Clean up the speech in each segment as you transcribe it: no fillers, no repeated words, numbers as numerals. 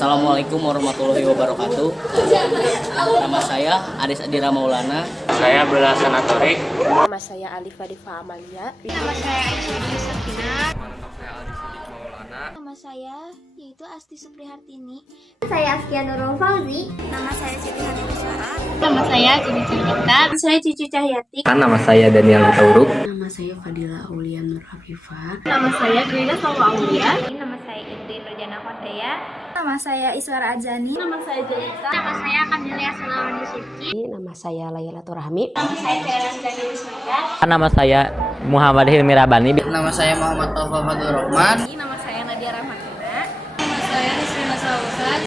Assalamualaikum warahmatullahi wabarakatuh. Nama saya Aris Adira Maulana. Saya Bella Sanatorik. Nama saya Alif Adifa Amalia. Nama saya Aisyah Yusufina. Nama saya yaitu Asti Suprihartini. Saya Askia Nurul Fauzi. Nama saya Siti Hatimisara. Nama saya Cici Cinta. Saya Cici Cahyati. Nama saya Daniel Tauruk. Nama saya Fadila Aulia Nur Hafifah. Nama saya Grida Salwa Aulia. Nama saya Indri Nurjana Kodaya. Nama saya Iswara Ajani. Nama saya Jelita. Nama saya Kandilia Sulawani Siti. Nama saya Laylatul Rahmi. Nama saya Kailas Dani Wisnuda. Nama saya Muhammad Hilmi Rabani. Nama saya Muhammad Taufa Fadul Rahman. Nama saya Nadia Rahmatina.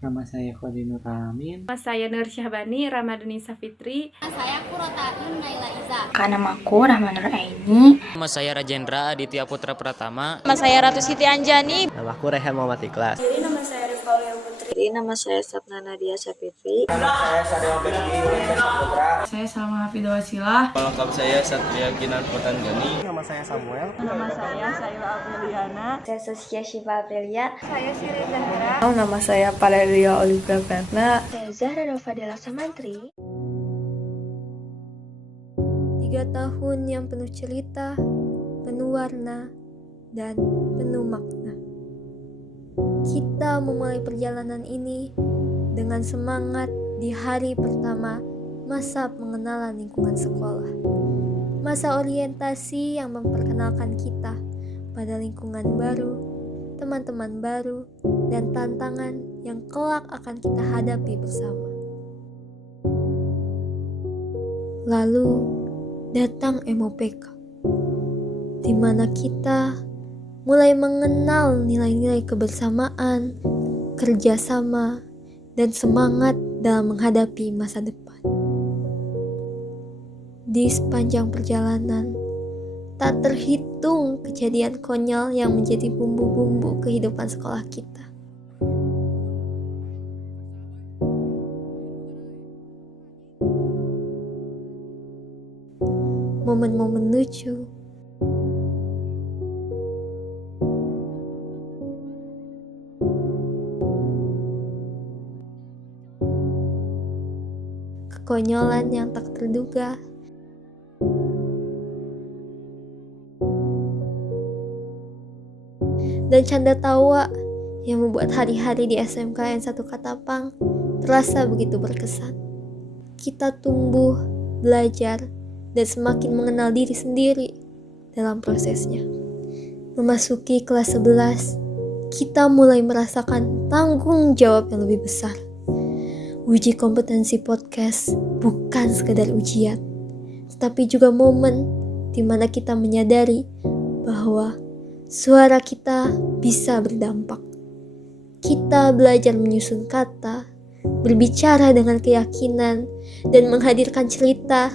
Nama saya Khadinur Amin. Nama saya Nur Syahbani Ramadhani Safitri. Nama saya Kurota Nun Naila Iza. Namaku Rahman Nur Aini. Nama saya Rajendra Aditya Putra Pratama. Nama saya Ratu Siti Anjani. Nama aku Rehan Muhammad Ikhlas. Nama saya Rizqaulia Putri. Nama saya Sapna Nadia Sapitri. Nama saya Sadeo Bendi Putra. Saya Salma Hafidha Wasilah. Lengkap saya Satria Kinan Potangani. Nama saya Samuel. Nama saya Sayur Apriliana. Saya Sosya Syifa Aprilia. Saya Siri Zahra. Nama saya Palelia Olivia Fetna. Saya Zahra Novadela Samantri. 3 tahun yang penuh cerita, penuh warna, dan penuh makna. Kita memulai perjalanan ini dengan semangat di hari pertama masa pengenalan lingkungan sekolah. Masa orientasi yang memperkenalkan kita pada lingkungan baru, teman-teman baru, dan tantangan yang kelak akan kita hadapi bersama. Lalu datang MOPK, di mana kita mulai mengenal nilai-nilai kebersamaan, kerjasama, dan semangat dalam menghadapi masa depan. Di sepanjang perjalanan, tak terhitung kejadian konyol yang menjadi bumbu-bumbu kehidupan sekolah kita. Momen-momen lucu, kekonyolan yang tak terduga, dan canda tawa yang membuat hari-hari di SMKN 1 Katapang terasa begitu berkesan. Kita tumbuh, belajar, dan semakin mengenal diri sendiri dalam prosesnya. Memasuki kelas 11, kita mulai merasakan tanggung jawab yang lebih besar. Uji kompetensi podcast bukan sekedar ujian, tetapi juga momen di mana kita menyadari bahwa suara kita bisa berdampak. Kita belajar menyusun kata, berbicara dengan keyakinan, dan menghadirkan cerita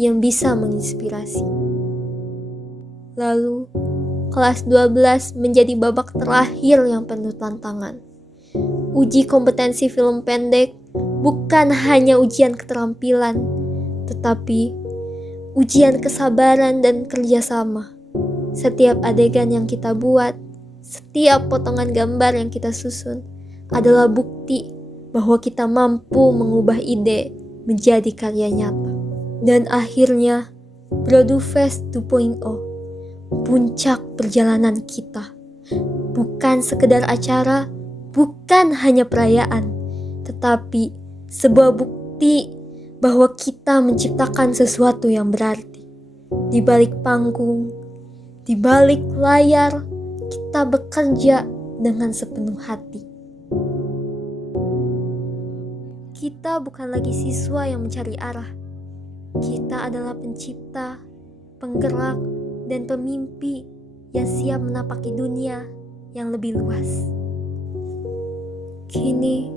yang bisa menginspirasi. Lalu, kelas 12 menjadi babak terakhir yang penuh tantangan. Uji kompetensi film pendek bukan hanya ujian keterampilan, tetapi ujian kesabaran dan kerjasama. Setiap adegan yang kita buat, setiap potongan gambar yang kita susun adalah bukti bahwa kita mampu mengubah ide menjadi karya nyata. Dan akhirnya, Produfest 2.0, puncak perjalanan kita. Bukan sekedar acara, bukan hanya perayaan, tetapi sebuah bukti bahwa kita menciptakan sesuatu yang berarti. Di balik panggung, di balik layar, kita bekerja dengan sepenuh hati. Kita bukan lagi siswa yang mencari arah. Kita adalah pencipta, penggerak, dan pemimpi yang siap menapaki dunia yang lebih luas. Kini,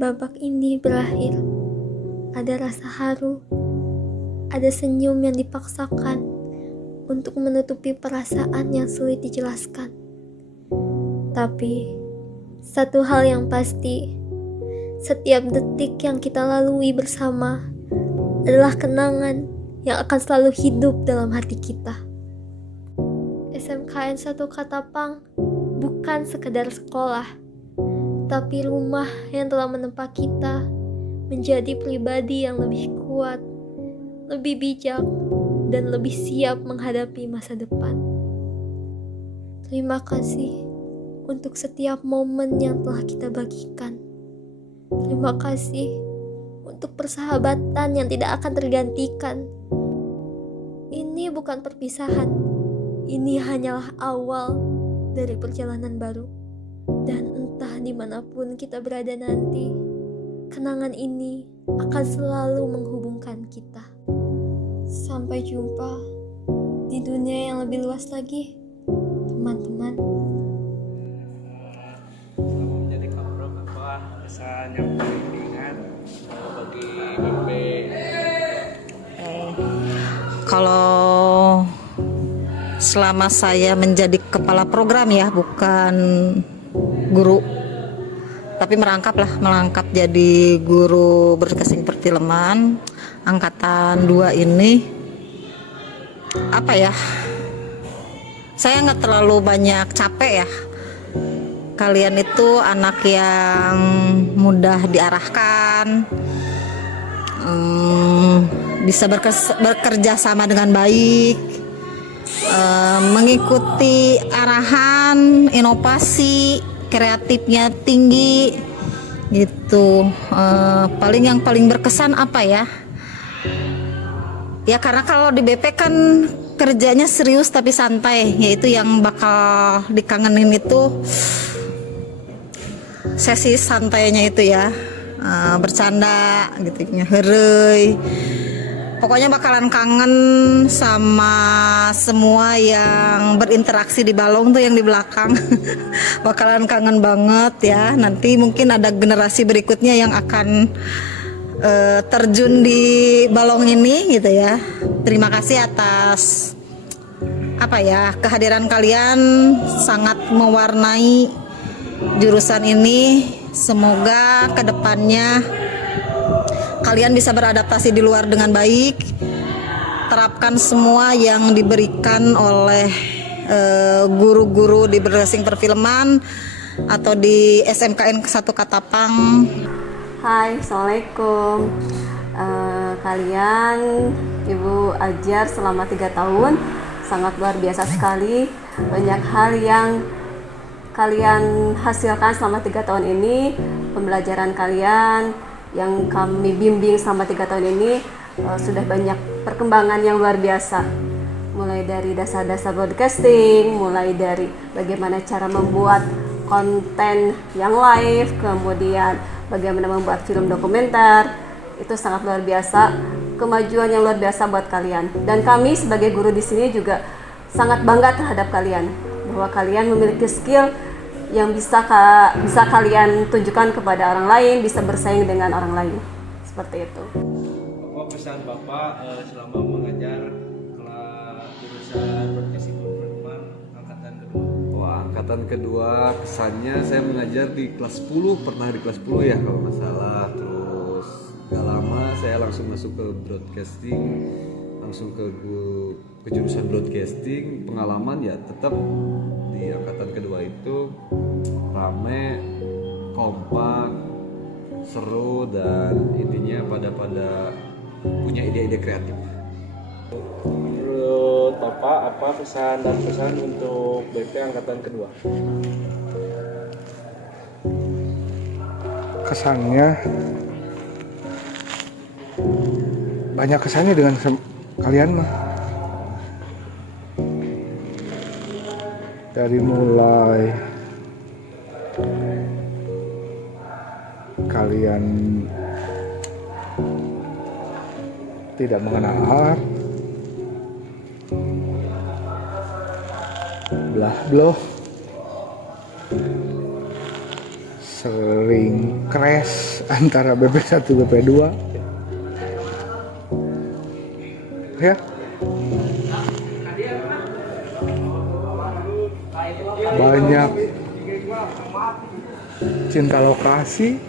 babak ini berakhir. Ada rasa haru, ada senyum yang dipaksakan untuk menutupi perasaan yang sulit dijelaskan. Tapi, satu hal yang pasti, setiap detik yang kita lalui bersama adalah kenangan yang akan selalu hidup dalam hati kita. SMKN 1 Katapang bukan sekedar sekolah, Tapi rumah yang telah menempa kita menjadi pribadi yang lebih kuat, lebih bijak, dan lebih siap menghadapi masa depan. Terima kasih untuk setiap momen yang telah kita bagikan. Terima kasih untuk persahabatan yang tidak akan tergantikan. Ini bukan perpisahan, ini hanyalah awal dari perjalanan baru. Dan entah dimanapun kita berada nanti, kenangan ini akan selalu menghubungkan kita. Sampai jumpa di dunia yang lebih luas lagi, teman-teman. Menjadi kaprok apa pesan yang paling diingat bagi BP? Kalau selama saya menjadi kepala program ya, bukan guru, tapi melangkap jadi guru broadcasting perfilman angkatan 2 ini, apa ya, saya nggak terlalu banyak capek ya. Kalian itu anak yang mudah diarahkan, bisa bekerja sama dengan baik, mengikuti arahan, inovasi, kreatifnya tinggi gitu. Yang paling berkesan apa ya? Ya karena kalau di BP kan kerjanya serius tapi santai, yaitu yang bakal dikangenin itu sesi santainya itu ya, bercanda gitu, heureuy. Pokoknya bakalan kangen sama semua yang berinteraksi di balong tuh yang di belakang. Bakalan kangen banget ya. Nanti mungkin ada generasi berikutnya yang akan terjun di balong ini gitu ya. Terima kasih atas kehadiran kalian, sangat mewarnai jurusan ini. Semoga kedepannya kalian bisa beradaptasi di luar dengan baik. Terapkan semua yang diberikan oleh guru-guru di broadcasting perfilman atau di SMKN 1 Katapang. Hai, Assalamualaikum. Kalian Ibu ajar selama 3 tahun, sangat luar biasa sekali. Banyak hal yang kalian hasilkan selama 3 tahun ini. Pembelajaran kalian yang kami bimbing selama 3 tahun ini sudah banyak perkembangan yang luar biasa. Mulai dari dasar-dasar broadcasting, mulai dari bagaimana cara membuat konten yang live, kemudian bagaimana membuat film dokumenter. Itu sangat luar biasa, kemajuan yang luar biasa buat kalian. Dan kami sebagai guru di sini juga sangat bangga terhadap kalian, bahwa kalian memiliki skill yang bisa kalian tunjukkan kepada orang lain, bisa bersaing dengan orang lain. Seperti itu. Apa pesan Bapak selama mengajar kelas jurusan broadcasting perfilman angkatan kedua? Wah, angkatan kedua kesannya saya mengajar di kelas 10, pernah di kelas 10 ya kalau nggak salah. Terus gak lama saya langsung masuk ke broadcasting, langsung ke jurusan broadcasting. Pengalaman ya tetap di angkatan kedua itu rame, kompak, seru, dan intinya pada punya ide-ide kreatif. Menurut Bapak apa pesan dan pesan untuk BP angkatan kedua? Kesannya banyak kesannya dengan kalian mah. Dari mulai kalian tidak mengenal art, belah bloh, sering crash antara BP1 BP2 ya. Banyak cinta lokasi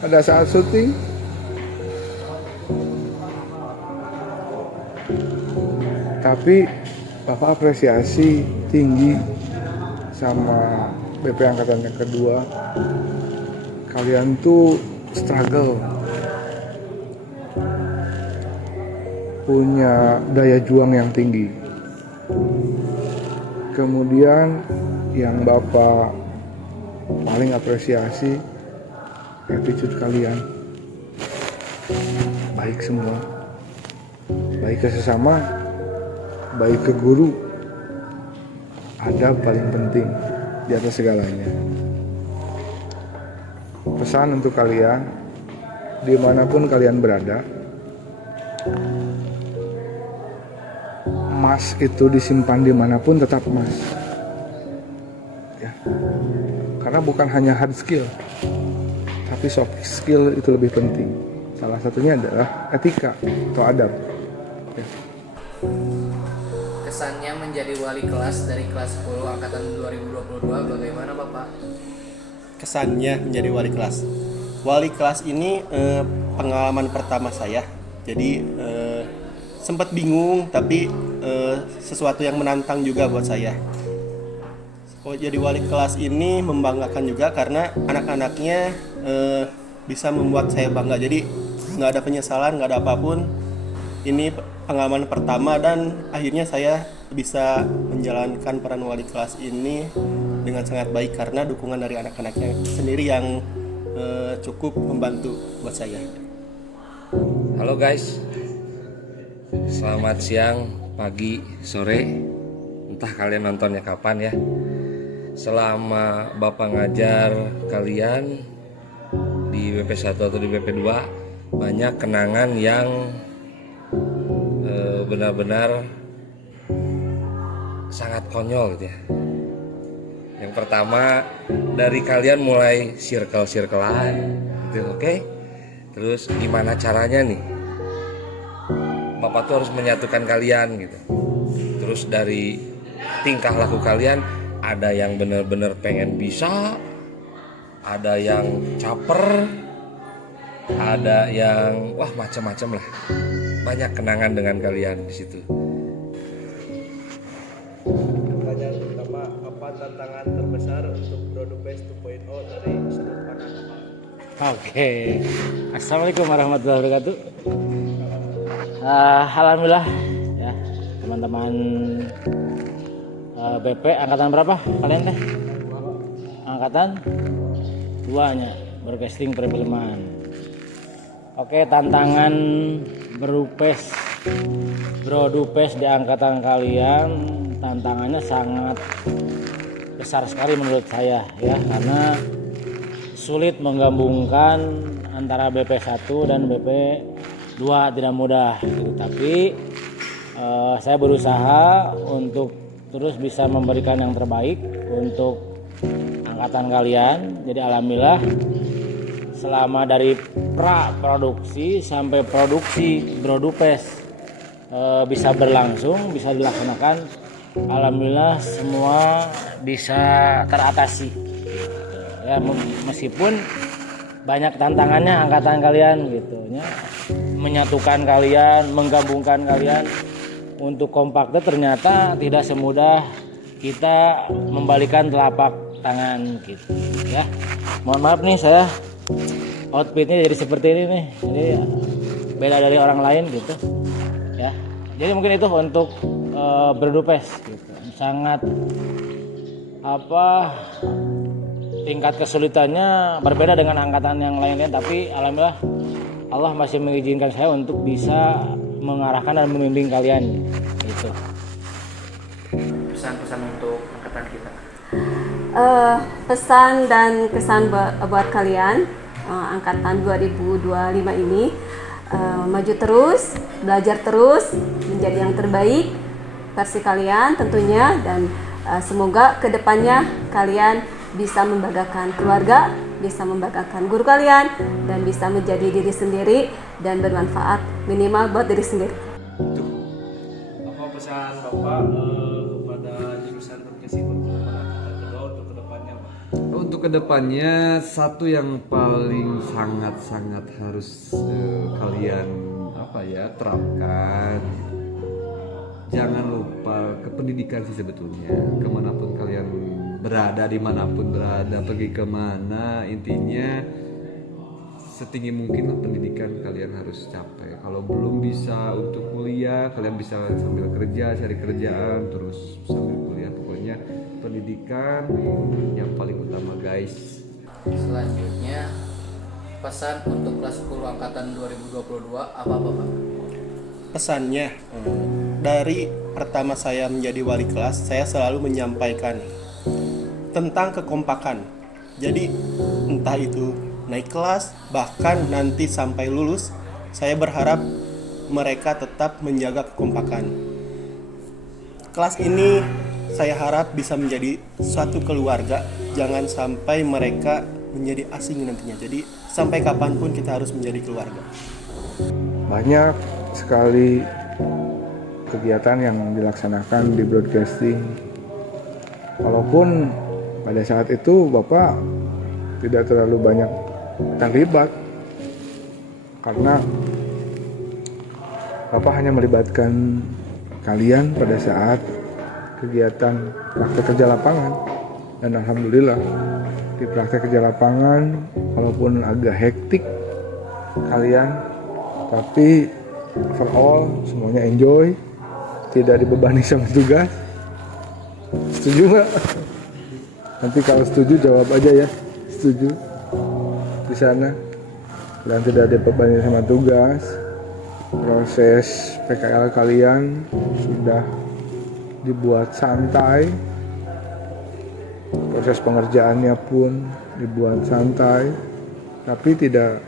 pada saat syuting. Tapi Bapak apresiasi tinggi sama BP angkatan yang kedua, kalian tuh struggle, punya daya juang yang tinggi. Kemudian yang Bapak paling apresiasi attitude kalian, baik semua, baik ke sesama, baik ke guru, adab paling penting di atas segalanya. Pesan untuk kalian, dimanapun kalian berada, emas itu disimpan dimanapun tetap emas ya. Karena bukan hanya hard skill, tapi soft skill itu lebih penting. Salah satunya adalah etika atau adab ya. Kesannya menjadi wali kelas dari kelas 10 angkatan 2022 bagaimana Bapak? Kesannya menjadi wali kelas. Wali kelas ini pengalaman pertama saya. Jadi sempat bingung, tapi sesuatu yang menantang juga buat saya. Jadi wali kelas ini membanggakan juga karena anak-anaknya bisa membuat saya bangga. Jadi nggak ada penyesalan, nggak ada apapun. Ini pengalaman pertama dan akhirnya saya bisa menjalankan peran wali kelas ini dengan sangat baik karena dukungan dari anak-anaknya sendiri yang cukup membantu buat saya. Halo guys, selamat siang, pagi, sore, entah kalian nontonnya kapan ya. Selama Bapak ngajar kalian di BP1 atau di BP2, banyak kenangan yang benar-benar sangat konyol gitu ya. Yang pertama, dari kalian mulai circle-circlean gitu, oke? Terus gimana caranya nih Bapak tuh harus menyatukan kalian gitu. Terus dari tingkah laku kalian, ada yang benar-benar pengen bisa, ada yang caper, ada yang wah macam-macam lah. Banyak kenangan dengan kalian di situ. Pertanyaan pertama, apa tantangan terbesar untuk Brodupes 2.0 dari sudut pandang Bapak? Oke. Assalamualaikum warahmatullahi wabarakatuh. Alhamdulillah ya, teman-teman BP angkatan berapa kalian teh? Angkatan 2-nya, broadcasting perfilman. Oke, tantangan Brodupes di angkatan kalian, tantangannya sangat besar sekali menurut saya ya, karena sulit menggabungkan antara BP1 dan BP2, tidak mudah gitu. Tapi saya berusaha untuk terus bisa memberikan yang terbaik untuk angkatan kalian. Jadi alhamdulillah selama dari pra-produksi sampai produksi Brodupes bisa berlangsung, bisa dilaksanakan, alhamdulillah semua bisa teratasi ya, meskipun banyak tantangannya angkatan kalian gitu ya, menyatukan kalian, menggabungkan kalian untuk kompak itu ternyata tidak semudah kita membalikan telapak tangan gitu ya. Mohon maaf nih, saya outfitnya jadi seperti ini nih, jadi beda dari orang lain gitu ya. Jadi mungkin itu untuk Brodupes gitu. Sangat tingkat kesulitannya berbeda dengan angkatan yang lainnya, tapi alhamdulillah Allah masih mengizinkan saya untuk bisa mengarahkan dan membimbing kalian gitu. Pesan-pesan untuk angkatan kita. Pesan dan kesan buat kalian angkatan 2025 ini, maju terus, belajar terus, menjadi yang terbaik versi kalian tentunya, dan semoga kedepannya kalian bisa membanggakan keluarga, bisa membanggakan guru kalian, dan bisa menjadi diri sendiri dan bermanfaat minimal buat diri sendiri. Apa pesan Bapak kepada jurusan broadcasting perfilman angkatan kedua untuk kedepannya, Pak? Untuk kedepannya, satu yang paling sangat harus kalian terapkan, jangan lupa ke pendidikan sih sebetulnya. Kemanapun kalian berada dimanapun berada, pergi kemana, intinya setinggi mungkin pendidikan kalian harus capai. Kalau belum bisa untuk kuliah, kalian bisa sambil kerja, cari kerjaan, terus sambil kuliah. Pokoknya pendidikan yang paling utama, guys. Selanjutnya, pesan untuk kelas 10 angkatan 2022 apa Pak? Pesannya, dari pertama saya menjadi wali kelas, saya selalu menyampaikan tentang kekompakan. Jadi entah itu naik kelas, bahkan nanti sampai lulus, saya berharap mereka tetap menjaga kekompakan. Kelas ini saya harap bisa menjadi suatu keluarga, jangan sampai mereka menjadi asing nantinya. Jadi sampai kapanpun kita harus menjadi keluarga. Banyak sekali kegiatan yang dilaksanakan di broadcasting. Walaupun pada saat itu Bapak tidak terlalu banyak terlibat, karena Bapak hanya melibatkan kalian pada saat kegiatan praktek kerja lapangan. Dan alhamdulillah di praktek kerja lapangan, walaupun agak hektik kalian, tapi overall semuanya enjoy, tidak dibebani sama tugas. Setuju nggak? Nanti kalau setuju jawab aja ya, setuju. Di sana kalian tidak dibebani sama tugas, proses PKL kalian sudah dibuat santai, proses pengerjaannya pun dibuat santai, tapi tidak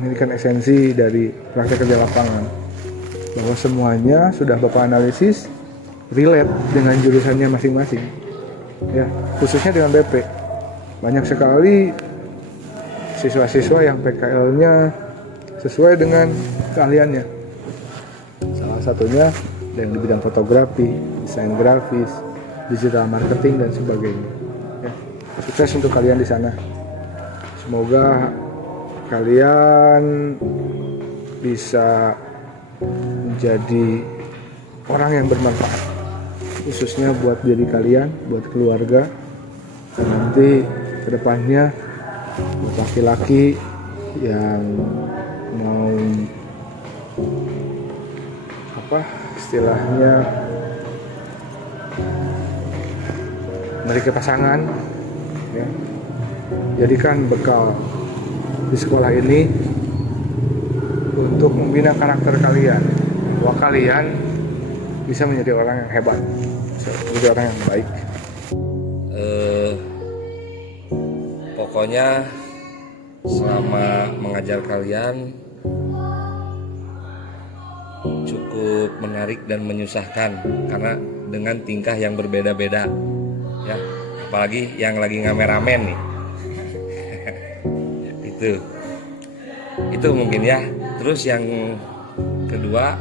memiliki esensi dari praktek kerja lapangan, bahwa semuanya sudah Bapak analisis relate dengan jurusannya masing-masing ya, khususnya dengan BP. Banyak sekali siswa-siswa yang PKL-nya sesuai dengan keahliannya. Salah satunya yang di bidang fotografi, desain grafis, digital marketing dan sebagainya. Ya, sukses untuk kalian di sana. Semoga kalian bisa menjadi orang yang bermanfaat, khususnya buat diri kalian, buat keluarga, dan nanti kedepannya buat laki-laki yang mau istilahnya memiliki pasangan ya, jadikan bekal di sekolah ini untuk membina karakter kalian, bahwa kalian bisa menjadi orang yang hebat, bisa menjadi orang yang baik. Pokoknya selama mengajar kalian cukup menarik dan menyusahkan, karena dengan tingkah yang berbeda-beda ya, apalagi yang lagi ngameramen nih. itu mungkin ya. Terus yang kedua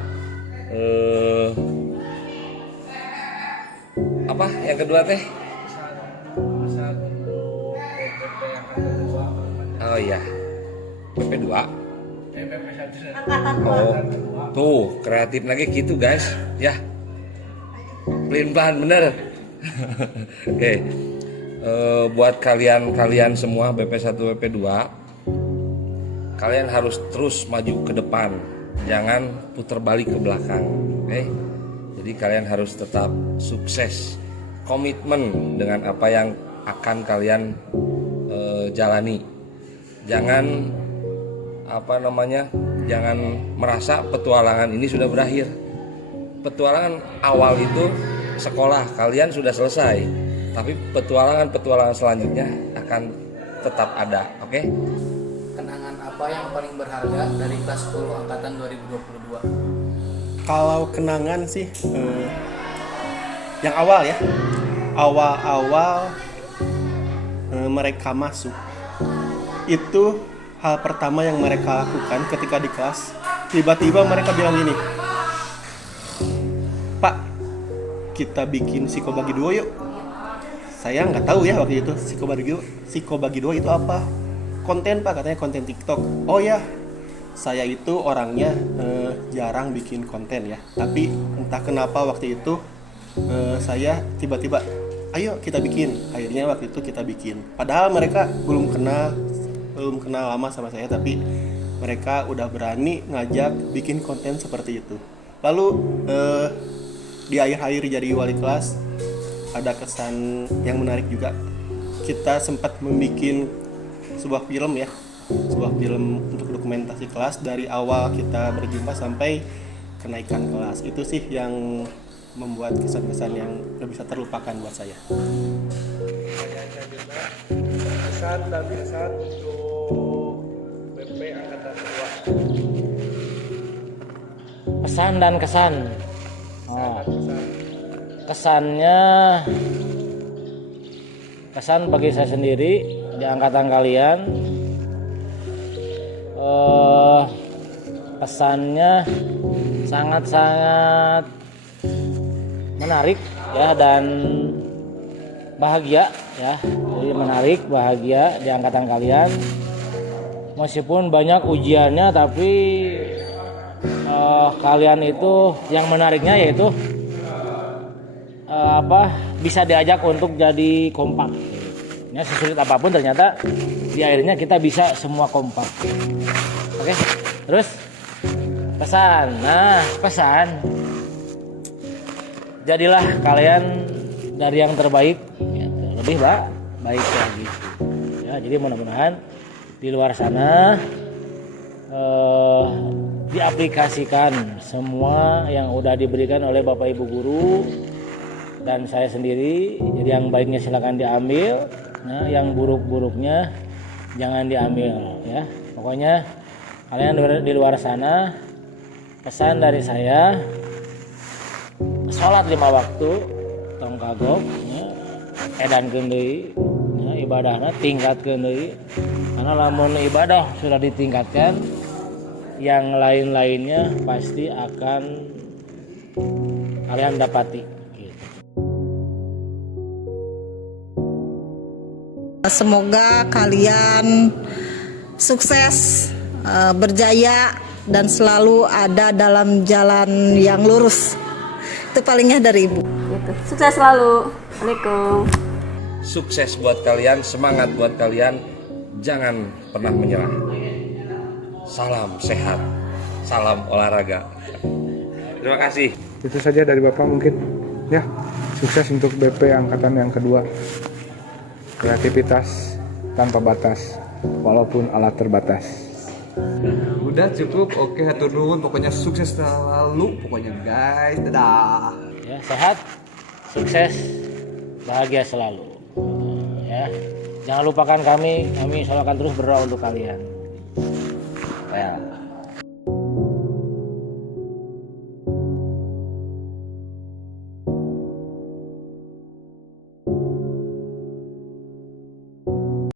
apa yang kedua teh? Oh iya, PP2. Oh, tuh kreatif lagi gitu guys, ya. Pelin-pelan bener. Oke, buat kalian semua BP1, BP2, kalian harus terus maju ke depan, jangan putar balik ke belakang. Oke, jadi kalian harus tetap sukses, komitmen dengan apa yang akan kalian jalani. Jangan jangan merasa petualangan ini sudah berakhir. Petualangan awal itu sekolah kalian sudah selesai, tapi petualangan selanjutnya akan tetap ada. Oke? Kenangan apa yang paling berharga dari kelas 10 angkatan 2022? Kalau kenangan sih yang awal ya, awal mereka masuk, itu hal pertama yang mereka lakukan ketika di kelas. Tiba-tiba mereka bilang gini, "Pak, kita bikin psikobagi duo yuk." Saya nggak tahu ya waktu itu psikobagi duo itu apa. Konten Pak, katanya konten TikTok. Oh ya, saya itu orangnya jarang bikin konten ya, tapi entah kenapa waktu itu saya tiba-tiba ayo kita bikin. Akhirnya waktu itu kita bikin. Padahal mereka belum kenal lama sama saya, tapi mereka udah berani ngajak bikin konten seperti itu. Lalu di akhir-akhir jadi wali kelas ada kesan yang menarik juga. Kita sempat membuat sebuah film ya, sebuah film untuk dokumentasi kelas dari awal kita berjumpa sampai kenaikan kelas. Itu sih yang membuat kesan-kesan yang gak bisa terlupakan buat saya. Kesan dan kesan untuk BP Angkatan 2. Pesan dan kesan. Kesan bagi saya sendiri di angkatan kalian, pesannya sangat-sangat menarik ya, dan bahagia ya. Jadi menarik, bahagia di angkatan kalian. Meskipun banyak ujiannya, tapi kalian itu yang menariknya yaitu bisa diajak untuk jadi kompak. Ya, sesulit apapun ternyata di akhirnya kita bisa semua kompak. Oke, terus pesan. Nah, pesan, jadilah kalian dari yang terbaik, gitu. Lebih baik lagi. Ya, jadi mudah-mudahan di luar sana diaplikasikan semua yang udah diberikan oleh Bapak Ibu guru dan saya sendiri. Jadi yang baiknya silakan diambil, nah yang buruk-buruknya jangan diambil ya. Pokoknya kalian di luar sana, pesan dari saya, sholat 5 waktu tong kagok ya, edankeun deui ya, ibadahna tingkatkeun deui. Karena lamun ibadah sudah ditingkatkan, yang lain-lainnya pasti akan kalian dapati. Semoga kalian sukses, berjaya, dan selalu ada dalam jalan yang lurus. Itu palingnya dari Ibu. Gitu. Sukses selalu. Assalamualaikum. Sukses buat kalian, semangat buat kalian, jangan pernah menyerah. Salam sehat, salam olahraga. Terima kasih. Itu saja dari Bapak mungkin ya. Sukses untuk BP angkatan yang kedua. Kreativitas tanpa batas, walaupun alat terbatas. Udah cukup, oke, hatur nuhun, pokoknya sukses selalu, pokoknya guys, dadah. Ya, sehat, sukses, bahagia selalu. Ya, jangan lupakan kami selalu akan terus berdoa untuk kalian. Well.